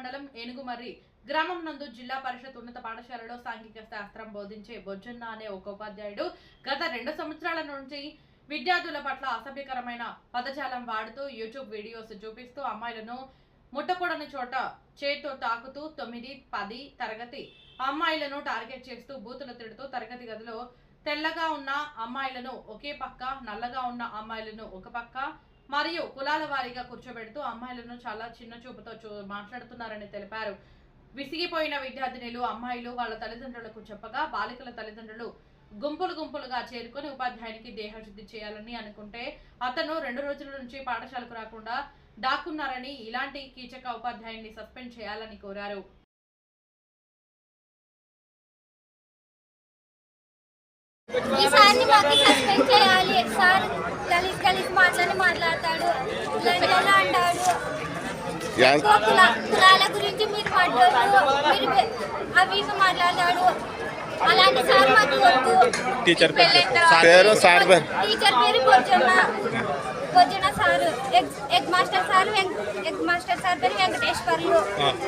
మండలం ఏనుగుమర్రి గ్రామం నందు జిల్లా పరిషత్ ఉన్నత పాఠశాలలో సాంఘిక శాస్త్రం బోధించే బొజ్జన్న అనే ఒక ఉపాధ్యాయుడు గత రెండు సంవత్సరాల నుంచి విద్యార్థుల పట్ల అసభ్యకరమైన పదజాలం వాడుతూ యూట్యూబ్ వీడియోస్ చూపిస్తూ అమ్మాయిలను ముట్టకూడని చోట చేతితో తాకుతూ తొమ్మిది పది తరగతి అమ్మాయిలను టార్గెట్ చేస్తూ బూతులు తిడుతూ తరగతి గదిలో తెల్లగా ఉన్న అమ్మాయిలను ఒకే పక్క నల్లగా ఉన్న అమ్మాయిలను ఒక పక్క మరియు కులాల వారీగా కూర్చోబెడుతూ అమ్మాయిలను చాలా చిన్న చూపుతో చూ మాట్లాడుతున్నారని తెలిపారు. విసిగిపోయిన విద్యార్థినిలు అమ్మాయిలు వాళ్ళ తల్లిదండ్రులకు చెప్పగా బాలికల తల్లిదండ్రులు గుంపులు గుంపులుగా చేరుకొని ఉపాధ్యాయునికి దేహశుద్ధి చేయాలని అనుకుంటే అతను రెండు రోజుల నుంచి పాఠశాలకు రాకుండా దాక్కున్నారని ఇలాంటి కీచక ఉపాధ్యాయుని సస్పెండ్ చేయాలని కోరారు. ఈ సార్ని మాకు సస్పెండ్ చేయాలి. సార్ గలీజ్ గలీజ్ మాటలని మాట్లాడతాడు. లంజలో అంటాడు. కుల కులాల గురించి మీరు పడ్డారు మీరు పె- అవి ఇవి మాట్లాడతాడు. అలాంటి సార్ మాకు వద్దు. టీచర్ పేరు సార్ పేరు టీచర్ పేరు Pojjanna Pojjanna sir egg master sir egg master sir పేరు వెంకటేశ్వర్లు.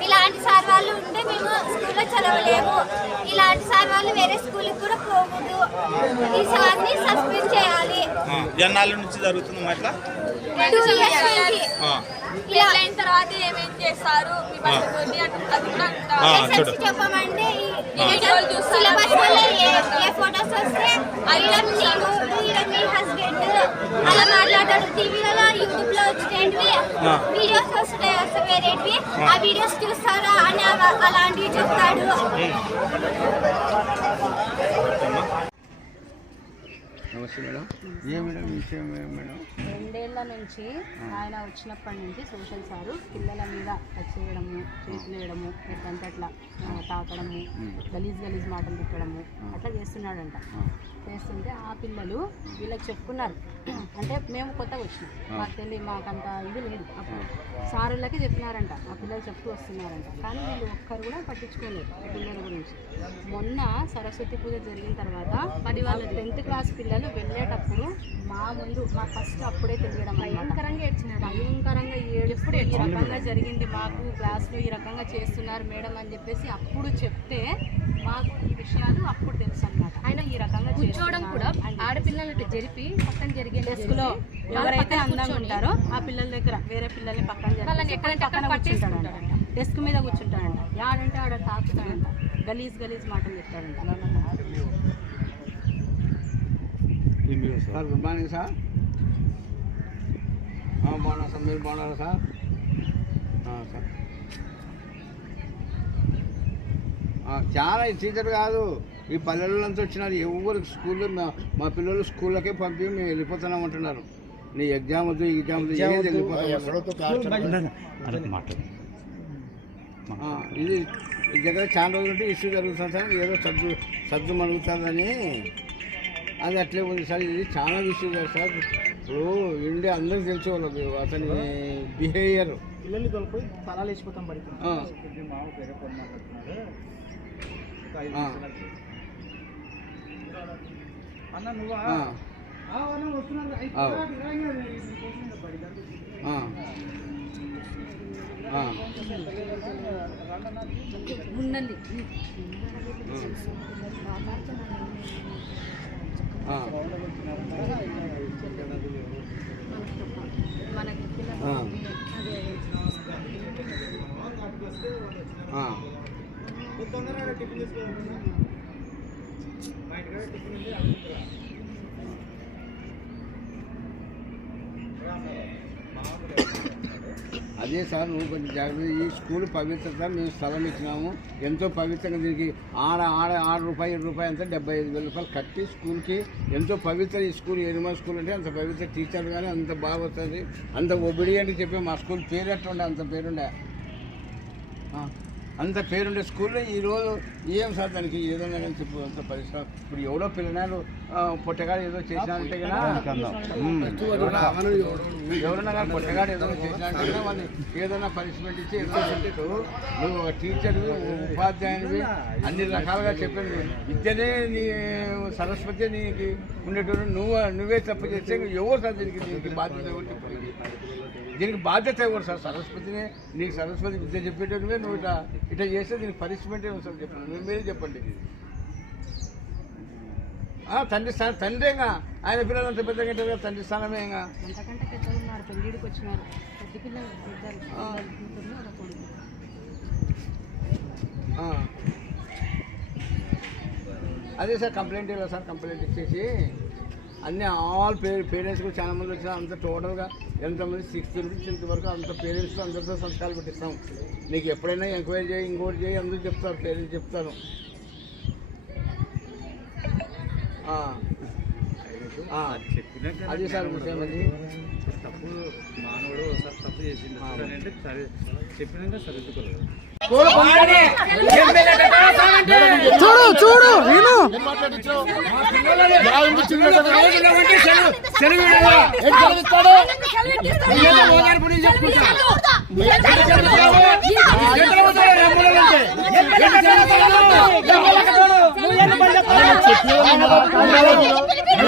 ఇలాంటి సార్ వాళ్ళు ఉంటే మేము స్కూల్లో చదవలేము. ఇలాంటి సార్ వాళ్ళు వేరే స్కూల్కి కూడా పోకూడదు. ఈ సార్ని సస్పెండ్ చేయాలి. ఎన్నాళ్ళ నుంచి జరుగుతుంది అయిన తర్వాత ఏమేం చేస్తారు. చెప్పమంటే. సిలబస్ వల్ల ఏ ఫొటోస్ వస్తే ఇలా ఇలా మీ హస్బెండ్ అలా మాట్లాడతాడు. టీవీలలో యూట్యూబ్లో వచ్చేటివి ఆ. వీడియోస్ వస్తాయి వేరేటివి ఆ. వీడియోస్ చూస్తారా అని అలాంటివి చెప్తాడు. నమస్తే మేడం. ఏ మేడం విషయం ఏ మేడం? రెండేళ్ళ నుంచి ఆయన వచ్చినప్పటి నుంచి సోషల్ సారు పిల్లల మీద టచ్ చేయడము చేతులు వేయడము ఎట్లంటే అట్లా తాకడము గలీజ్ గలీజ్ మాటలు తిట్టడము అట్లా చేస్తున్నాడంట. చేస్తుంటే ఆ పిల్లలు వీళ్ళకి చెప్పుకున్నారు. అంటే మేము కొత్తగా వచ్చినాం. మాకు తెలియ మాకంత ఇది లేదు. అప్పుడు సారులకి చెప్పినారంట ఆ పిల్లలు చెప్తూ వస్తున్నారంట. కానీ వీళ్ళు ఒక్కరు కూడా పట్టించుకోలేదు పిల్లల గురించి. మొన్న సరస్వతి పూజ జరిగిన తర్వాత పది వాళ్ళ టెన్త్ క్లాస్ పిల్లలు వెళ్ళేటప్పుడు మా ముందు మా ఫస్ట్ అప్పుడే తెలియడం భయంకరంగా ఏడ్చినారు. భయంకరంగా ఏడుప్పుడు ఈ రకంగా జరిగింది మాకు క్లాస్లో ఈ రకంగా చేస్తున్నారు మేడం అని చెప్పేసి అప్పుడు చెప్తే మాకు ఈ విషయాలు అప్పుడు తెలుసు అన్నమాట. ఆయన ఈ రకంగా కూర్చోవడం కూడా ఆడపిల్లలు జరిపి పక్కన జరిగే డెస్క్లో ఎవరైతే అందంగా ఉంటారో ఆ పిల్లల దగ్గర వేరే పిల్లల్ని పక్కన వాళ్ళని ఎక్కడంటే పక్కన కూర్చుంటాడంట. డెస్క్ మీద కూర్చుంటాడంట. యాడంటే ఆడ తాకుతాడంట. గలీజ్ గలీజ్ మాటలు చెప్తాడంట. Sir good morning sir. ఆ, బాగున్నా సార్? మీరు బాగున్నారా సార్? ఆ, సార్. ఆ, చాలా టీచర్ కాదు. ఈ పల్లెళ్ళంతా వచ్చినారు. ఎవరు స్కూల్లో మా- మా పిల్లలు స్కూళ్ళకే పంపి మేము వెళ్ళిపోతున్నాం అంటున్నారు. నీ ఎగ్జామ్ వద్దు ఎగ్జామ్ వద్దు వెళ్ళిపోతాం ఇది ఈ దగ్గర చాలా రోజులు ఉంటే ఇష్యూ జరుగుతుంది సార్. ఏదో సర్దు సర్దు మరుగుతుందని అది అట్లే ఉంది సార్. ఇది చాలా విషయం కదా సార్ ఇప్పుడు ఇండియా అందరికి తెలిసే వాళ్ళకి అతని బిహేవియర్ పిల్లల్ని తోలిపోయి తలాలు వేసిపోతాం బడికి ఉండండి. మనకి తొందరగా టిఫిన్ తీసుకోవాలి మా ఇంటికాడ టిఫిన్ ఉంది, అదే సార్ నువ్వు కొంచెం జాగ్రత్త. ఈ స్కూల్ పవిత్రత మేము స్థలం ఇచ్చినాము. ఎంతో పవిత్రంగా దీనికి ఆడ ఆడ ఆరు రూపాయలు ఏడు రూపాయలు అంతా డెబ్బై ఐదు వేల రూపాయలు కట్టి స్కూల్కి ఎంతో పవిత్ర ఈ స్కూల్ ఎనిమల్ స్కూల్ అంటే అంత పవిత్ర టీచర్ కానీ అంత బాగా వస్తుంది. అంత ఒబిడియంట్ చెప్పి మా స్కూల్ పేరు ఎట్లా ఉండే అంత పేరుండే? అంత పేరుండే స్కూల్లో ఈరోజు ఏం సార్ దానికి ఏదైనా కానీ చెప్పు అంత పరిశ్రమ. ఇప్పుడు ఎవడో పిల్లనాడు పొట్టగాడు ఏదో చేసినారంటే కదా. ఎవరన్నా కానీ పొట్టగాడు ఏదో చేసినారంటే వాళ్ళు ఏదైనా పనిష్మెంట్ ఇచ్చి ఏదో చెప్తూ నువ్వు ఒక టీచర్ ఉపాధ్యాయునివి అన్ని రకాలుగా చెప్పింది. విద్యనే నీ సరస్వతి నీకు ఉండేటప్పుడు నువ్వు నువ్వే తప్పు చేస్తే ఎవరు సార్ దీనికి బాధ్యత కూడా దీనికి బాధ్యత ఎవరు సార్? సరస్వతినే నీకు సరస్వతి విద్య చెప్పేటట్టువే నువ్వు ఇట్లా ఇట్లా చేస్తే దీనికి పనిష్మెంట్ ఏమో సార్ చెప్పండి. మీరు మీరే చెప్పండి. తండ్రి స్థానం తండ్రేగా ఆయన పిల్లలు అంత పెద్దగా ఉంటారు కదా తండ్రి స్థానమేగా ఆ. అదే సార్ కంప్లైంట్ ఇవ్వాలి సార్ కంప్లైంట్ ఇచ్చేసి అన్ని ఆల్ పే పేరెంట్స్ కూడా చాలా మంది వచ్చిన అంత టోటల్గా ఎంతమంది సిక్స్త్ నుంచి టెన్త్ వరకు అంత పేరెంట్స్ అందరితో సంతకాలు పెట్టిస్తాం. నీకు ఎప్పుడైనా ఎంక్వైరీ చేయి ఇంకోటి చేయి అందరూ చెప్తారు పేరెంట్స్ చెప్తారు. అది సార్ విషయం అది. తప్పు మానవుడు ఒకసారి తప్పు చేసిండు. అంటే సరే చెప్పినాక సరిదిద్దుకోలేదు. చూడు చూడు నేను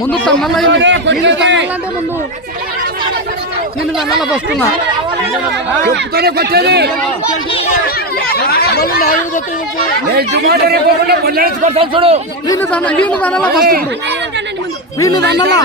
ముందు నేను తమ్మల్ల ఫస్ట్. చెప్తానే కొట్టేది. చూడు వీళ్ళు తన వీళ్ళు తనలా ఫస్ట్ ఇప్పుడు వీళ్ళు తనలా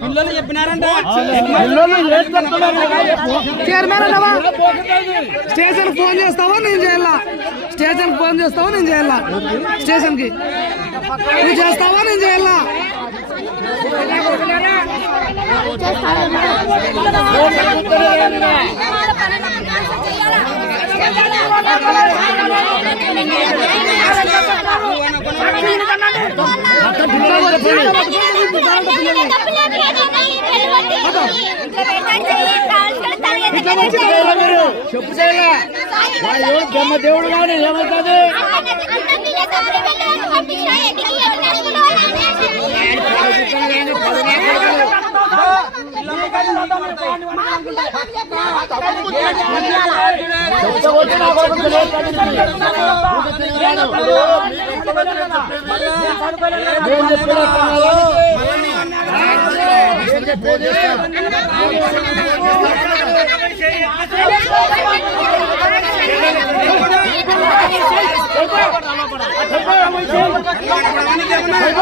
పిల్లలు చేస్తున్నాడు చైర్మన్ అన్నవా స్టేషన్ ఫోన్ చేస్తావా? నేను చేయాలా. స్టేషన్ ఫోన్ చేస్తావా? నేను చేయాలా. స్టేషన్కి నువ్వు చేస్తావా? నేను చేయాలా. చెప్పు బ్రహ్మ దేవుడు కానీ ఏమవుతుంది మాకు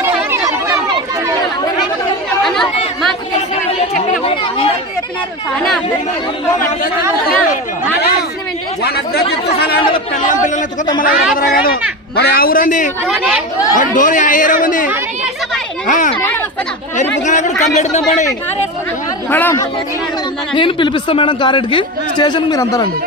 మాకు తెలిసిన వెంటనే పిల్లల పిల్లలు మళ్ళీ మరి ఆ ఊరంది డోర్ ఆ ఏరియా ఉంది ఎరుపు కంప్లీట్ పడి మేడం నేను పిలిపిస్తాను మేడం కారెడ్కి స్టేషన్ మీరు అంతారండి